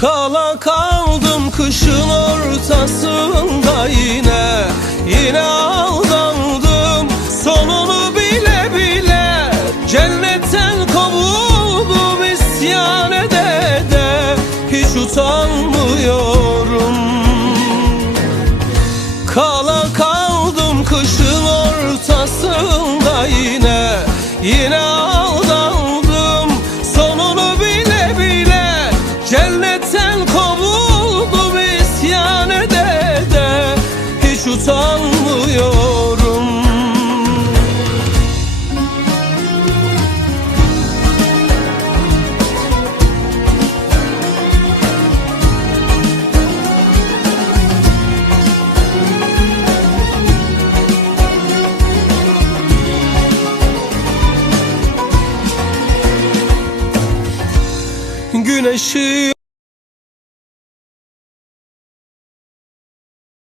Kala kaldım kışın ortasında yine Yine aldandım. Sonunu bile bile Cennetten kovuldum isyan ede de Hiç utanmıyorum. Kala kaldım kışın ortasında yine Yine aldandım. Sonunu bile bile Cennetten kovuldu isyan ede de. Hiç utanmadı Güneşi